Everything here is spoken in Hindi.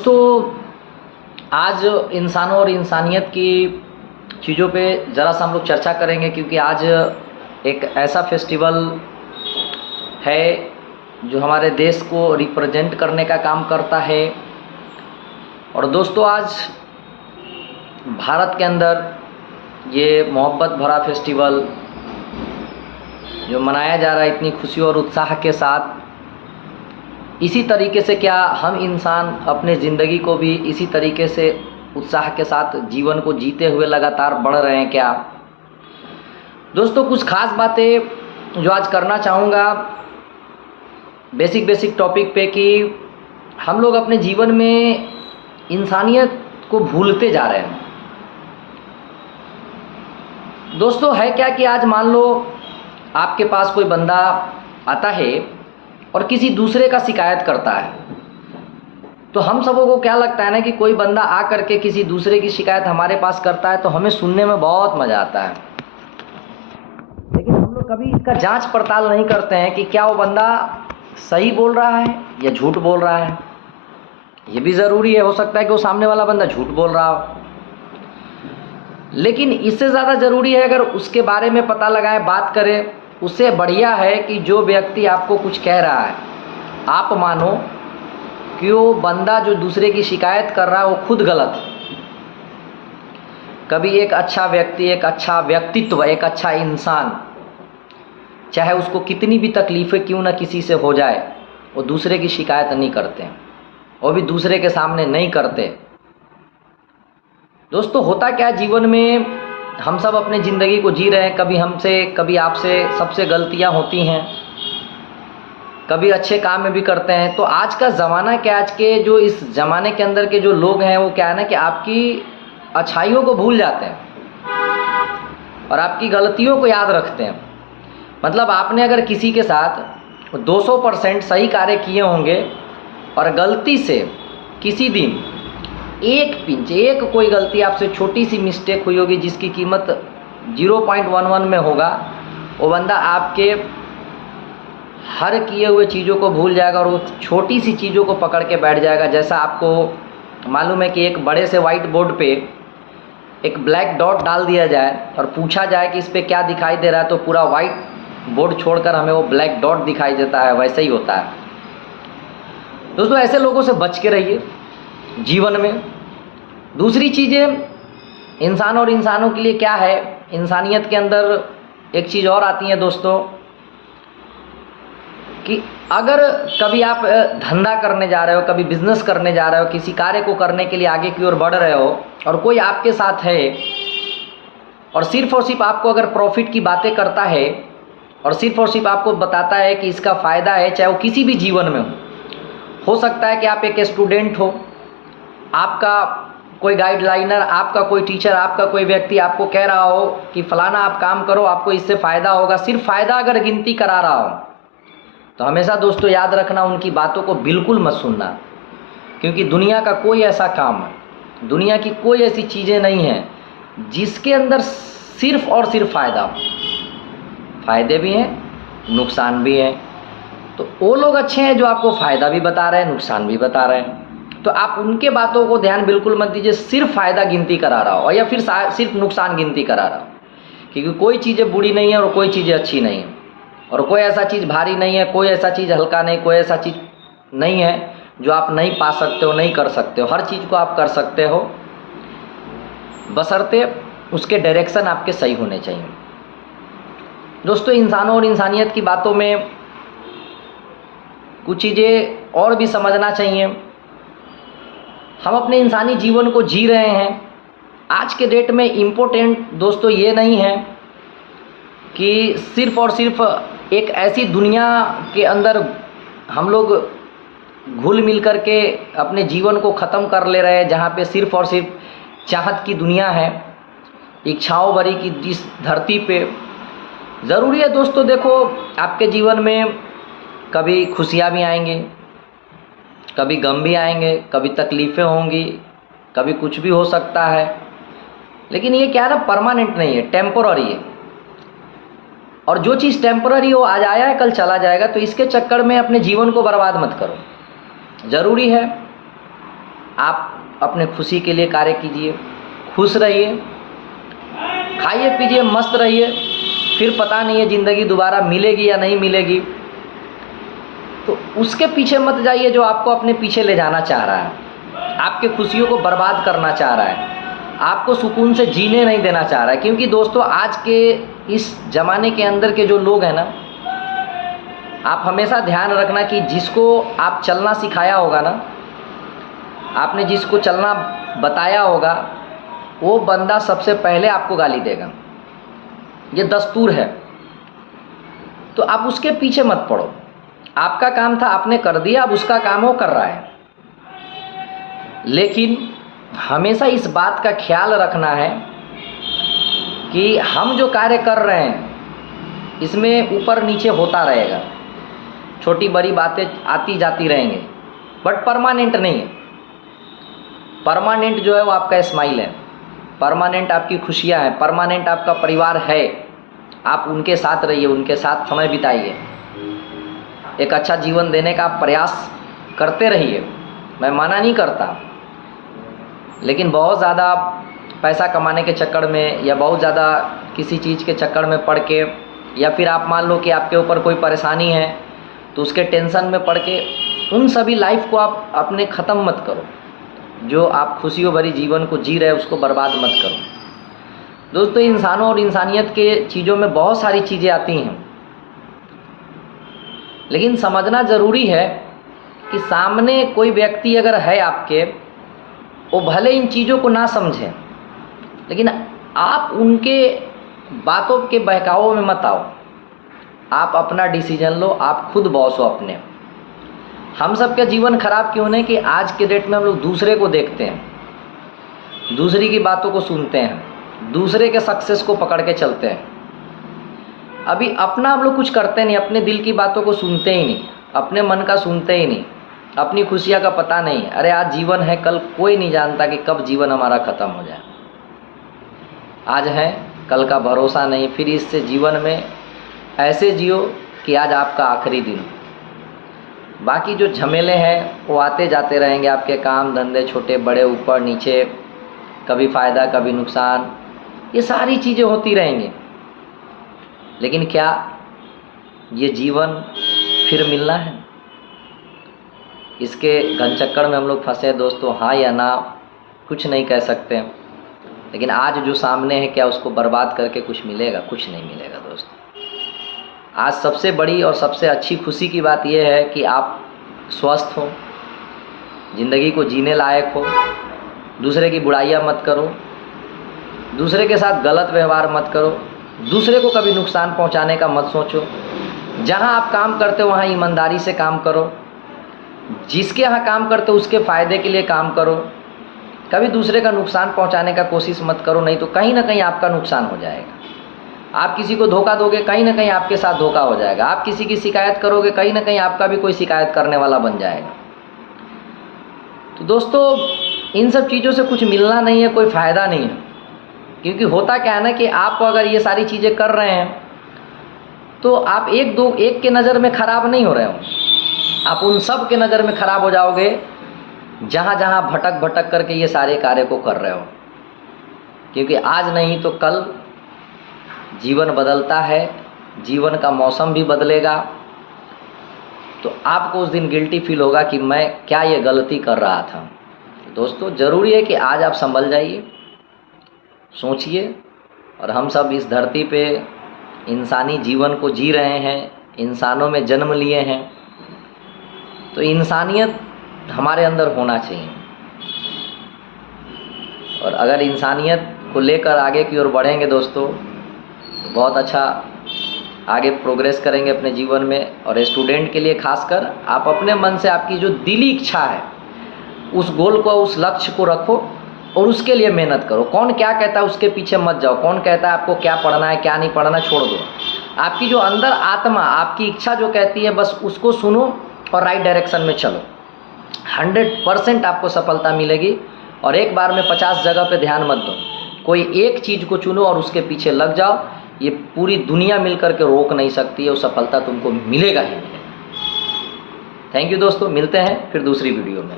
दोस्तों, आज इंसानों और इंसानियत की चीज़ों पे ज़रा सा हम लोग चर्चा करेंगे, क्योंकि आज एक ऐसा फेस्टिवल है जो हमारे देश को रिप्रेजेंट करने का काम करता है। और दोस्तों, आज भारत के अंदर ये मोहब्बत भरा फेस्टिवल जो मनाया जा रहा है इतनी खुशी और उत्साह के साथ, इसी तरीके से क्या हम इंसान अपने ज़िंदगी को भी इसी तरीके से उत्साह के साथ जीवन को जीते हुए लगातार बढ़ रहे हैं क्या? दोस्तों, कुछ खास बातें जो आज करना चाहूँगा बेसिक टॉपिक पे, कि हम लोग अपने जीवन में इंसानियत को भूलते जा रहे हैं। दोस्तों, है क्या कि आज मान लो आपके पास कोई बंदा आता है और किसी दूसरे का शिकायत करता है, तो हम सबों को क्या लगता है ना कि कोई बंदा आ करके किसी दूसरे की शिकायत हमारे पास करता है तो हमें सुनने में बहुत मज़ा आता है। लेकिन हम लोग कभी इसका जांच पड़ताल नहीं करते हैं कि क्या वो बंदा सही बोल रहा है या झूठ बोल रहा है। ये भी ज़रूरी है, हो सकता है कि वो सामने वाला बंदा झूठ बोल रहा हो, लेकिन इससे ज़्यादा ज़रूरी है अगर उसके बारे में पता लगाए, बात करें। उससे बढ़िया है कि जो व्यक्ति आपको कुछ कह रहा है, आप मानो कि वो बंदा जो दूसरे की शिकायत कर रहा है वो खुद गलत है। कभी एक अच्छा व्यक्ति, एक अच्छा व्यक्तित्व, एक अच्छा इंसान, चाहे उसको कितनी भी तकलीफ़ें क्यों ना किसी से हो जाए, वो दूसरे की शिकायत नहीं करते, वो भी दूसरे के सामने नहीं करते। दोस्तों, होता क्या जीवन में, हम सब अपने ज़िंदगी को जी रहे हैं, कभी हमसे कभी आपसे सबसे गलतियां होती हैं, कभी अच्छे काम में भी करते हैं। तो आज का ज़माना क्या, आज के जो इस ज़माने के अंदर के जो लोग हैं वो क्या है ना कि आपकी अच्छाइयों को भूल जाते हैं और आपकी गलतियों को याद रखते हैं। मतलब आपने अगर किसी के साथ 200% सही कार्य किए होंगे और गलती से किसी दिन एक कोई गलती आपसे छोटी सी मिस्टेक हुई होगी जिसकी कीमत 0.11 में होगा, वो बंदा आपके हर किए हुए चीज़ों को भूल जाएगा और वो छोटी सी चीज़ों को पकड़ के बैठ जाएगा। जैसा आपको मालूम है कि एक बड़े से वाइट बोर्ड पे एक ब्लैक डॉट डाल दिया जाए और पूछा जाए कि इस पर क्या दिखाई दे रहा है, तो पूरा वाइट बोर्ड छोड़कर हमें वो ब्लैक डॉट दिखाई देता है। वैसे ही होता है दोस्तों, ऐसे लोगों से बच के रहिए जीवन में। दूसरी चीज़ें इंसान और इंसानों के लिए क्या है, इंसानियत के अंदर एक चीज़ और आती है दोस्तों, कि अगर कभी आप धंधा करने जा रहे हो, कभी बिजनेस करने जा रहे हो, किसी कार्य को करने के लिए आगे की ओर बढ़ रहे हो और कोई आपके साथ है और सिर्फ आपको अगर प्रॉफिट की बातें करता है और सिर्फ आपको बताता है कि इसका फ़ायदा है, चाहे वो किसी भी जीवन में हो सकता है कि आप एक स्टूडेंट हो, आपका कोई गाइडलाइनर, आपका कोई टीचर, आपका कोई व्यक्ति आपको कह रहा हो कि फ़लाना आप काम करो, आपको इससे फ़ायदा होगा, सिर्फ फ़ायदा अगर गिनती करा रहा हो, तो हमेशा दोस्तों याद रखना, उनकी बातों को बिल्कुल मत सुनना। क्योंकि दुनिया का कोई ऐसा काम है, दुनिया की कोई ऐसी चीज़ें नहीं हैं जिसके अंदर सिर्फ और सिर्फ फ़ायदा हो। फ़ायदे भी हैं, नुकसान भी हैं। तो वो लोग अच्छे हैं जो आपको फ़ायदा भी बता रहे हैं, नुकसान भी बता रहे हैं, तो आप उनके बातों को ध्यान बिल्कुल मत दीजिए सिर्फ फ़ायदा गिनती करा रहा हो या फिर सिर्फ नुकसान गिनती करा रहा हो। क्योंकि कोई चीज़ें बुरी नहीं है और कोई चीज़ें अच्छी नहीं है, और कोई ऐसा चीज़ भारी नहीं है, कोई ऐसा चीज़ हल्का नहीं, कोई ऐसा चीज़ नहीं है जो आप नहीं पा सकते हो, नहीं कर सकते हो। हर चीज़ को आप कर सकते हो, बशर्ते उसके डायरेक्शन आपके सही होने चाहिए। दोस्तों, इंसानों और इंसानियत की बातों में कुछ चीज़ें और भी समझना चाहिए। हम अपने इंसानी जीवन को जी रहे हैं। आज के डेट में इम्पोर्टेंट दोस्तों ये नहीं है कि सिर्फ और सिर्फ एक ऐसी दुनिया के अंदर हम लोग घुल मिल कर के अपने जीवन को ख़त्म कर ले रहे हैं, जहाँ पे सिर्फ और सिर्फ चाहत की दुनिया है, इच्छाओं भरी की जिस धरती पे। ज़रूरी है दोस्तों, देखो आपके जीवन में कभी खुशियाँ भी आएंगी, कभी गम भी आएंगे, कभी तकलीफ़ें होंगी, कभी कुछ भी हो सकता है, लेकिन ये क्या है ना, परमानेंट नहीं है, टेम्पोररी है। और जो चीज़ टेम्पोररी हो, आज आया है कल चला जाएगा, तो इसके चक्कर में अपने जीवन को बर्बाद मत करो। ज़रूरी है आप अपने खुशी के लिए कार्य कीजिए, खुश रहिए, खाइए पीजिए, मस्त रहिए। फिर पता नहीं है ज़िंदगी दोबारा मिलेगी या नहीं मिलेगी, तो उसके पीछे मत जाइए जो आपको अपने पीछे ले जाना चाह रहा है, आपके खुशियों को बर्बाद करना चाह रहा है, आपको सुकून से जीने नहीं देना चाह रहा है। क्योंकि दोस्तों आज के इस ज़माने के अंदर के जो लोग हैं ना, आप हमेशा ध्यान रखना कि जिसको आप चलना सिखाया होगा ना, आपने जिसको चलना बताया होगा, वो बंदा सबसे पहले आपको गाली देगा। ये दस्तूर है। तो आप उसके पीछे मत पड़ो। आपका काम था, आपने कर दिया, अब उसका काम वो कर रहा है। लेकिन हमेशा इस बात का ख्याल रखना है कि हम जो कार्य कर रहे हैं इसमें ऊपर नीचे होता रहेगा, छोटी बड़ी बातें आती जाती रहेंगी, बट परमानेंट नहीं है। परमानेंट जो है वो आपका स्माइल है, परमानेंट आपकी खुशियाँ हैं, परमानेंट आपका परिवार है। आप उनके साथ रहिए, उनके साथ समय बिताइए, एक अच्छा जीवन देने का प्रयास करते रहिए। मैं मना नहीं करता, लेकिन बहुत ज़्यादा पैसा कमाने के चक्कर में या बहुत ज़्यादा किसी चीज़ के चक्कर में पड़ के, या फिर आप मान लो कि आपके ऊपर कोई परेशानी है तो उसके टेंशन में पड़ के उन सभी लाइफ को आप अपने ख़त्म मत करो। जो आप खुशियों भरी जीवन को जी रहे उसको बर्बाद मत करो। दोस्तों, इंसानों और इंसानियत के चीज़ों में बहुत सारी चीज़ें आती हैं, लेकिन समझना ज़रूरी है कि सामने कोई व्यक्ति अगर है आपके, वो भले इन चीज़ों को ना समझें, लेकिन आप उनके बातों के बहकावों में मत आओ। आप अपना डिसीजन लो, आप खुद बॉस हो अपने। हम सब का जीवन खराब क्यों नहीं कि आज के डेट में हम लोग दूसरे को देखते हैं, दूसरी की बातों को सुनते हैं, दूसरे के सक्सेस को पकड़ के चलते हैं। अभी अपना हम लोग कुछ करते नहीं, अपने दिल की बातों को सुनते ही नहीं, अपने मन का सुनते ही नहीं, अपनी खुशियाँ का पता नहीं। अरे आज जीवन है, कल कोई नहीं जानता कि कब जीवन हमारा ख़त्म हो जाए। आज है, कल का भरोसा नहीं। फिर इससे जीवन में ऐसे जियो कि आज आपका आखिरी दिन हो। बाकी जो झमेले हैं वो आते जाते रहेंगे, आपके काम धंधे छोटे बड़े, ऊपर नीचे, कभी फ़ायदा कभी नुकसान, ये सारी चीज़ें होती रहेंगी। लेकिन क्या ये जीवन फिर मिलना है? इसके घनचक्कर में हम लोग फंसे दोस्तों। हाँ या ना कुछ नहीं कह सकते, लेकिन आज जो सामने है क्या उसको बर्बाद करके कुछ मिलेगा? कुछ नहीं मिलेगा दोस्तों। आज सबसे बड़ी और सबसे अच्छी खुशी की बात यह है कि आप स्वस्थ हो, ज़िंदगी को जीने लायक हो, दूसरे की बुराइयां मत करो, दूसरे के साथ गलत व्यवहार मत करो, दूसरे को कभी नुकसान पहुंचाने का मत सोचो। जहां आप काम करते हो वहां ईमानदारी से काम करो, जिसके यहाँ काम करते हो उसके फ़ायदे के लिए काम करो। कभी दूसरे का नुकसान पहुंचाने का कोशिश मत करो, नहीं तो कहीं ना कहीं आपका नुकसान हो जाएगा। आप किसी को धोखा दोगे, कहीं ना कहीं आपके साथ धोखा हो जाएगा। आप किसी की शिकायत करोगे, कहीं ना कहीं आपका भी कोई शिकायत करने वाला बन जाएगा। तो दोस्तों, इन सब चीज़ों से कुछ मिलना नहीं है, कोई फ़ायदा नहीं है। क्योंकि होता क्या है ना कि आप अगर ये सारी चीज़ें कर रहे हैं तो आप एक के नज़र में ख़राब नहीं हो रहे हो, आप उन सब के नज़र में ख़राब हो जाओगे जहाँ जहाँ भटक भटक करके ये सारे कार्य को कर रहे हो। क्योंकि आज नहीं तो कल जीवन बदलता है, जीवन का मौसम भी बदलेगा। तो आपको उस दिन गिल्टी फील होगा कि मैं क्या ये गलती कर रहा था। दोस्तों, ज़रूरी है कि आज आप संभल जाइए, सोचिए। और हम सब इस धरती पे इंसानी जीवन को जी रहे हैं, इंसानों में जन्म लिए हैं, तो इंसानियत हमारे अंदर होना चाहिए। और अगर इंसानियत को लेकर आगे की ओर बढ़ेंगे दोस्तों, तो बहुत अच्छा आगे प्रोग्रेस करेंगे अपने जीवन में। और स्टूडेंट के लिए खासकर आप अपने मन से आपकी जो दिली इच्छा है उस गोल को, उस लक्ष्य को रखो और उसके लिए मेहनत करो। कौन क्या कहता है उसके पीछे मत जाओ, कौन कहता है आपको क्या पढ़ना है क्या नहीं पढ़ना, छोड़ दो। आपकी जो अंदर आत्मा, आपकी इच्छा जो कहती है, बस उसको सुनो और राइट डायरेक्शन में चलो। 100% आपको सफलता मिलेगी। और एक बार में 50 जगह पे ध्यान मत दो, कोई एक चीज़ को चुनो और उसके पीछे लग जाओ। ये पूरी दुनिया मिल करके रोक नहीं सकती है, वो सफलता तुमको मिलेगा ही मिलेगा। थैंक यू दोस्तों, मिलते हैं फिर दूसरी वीडियो में।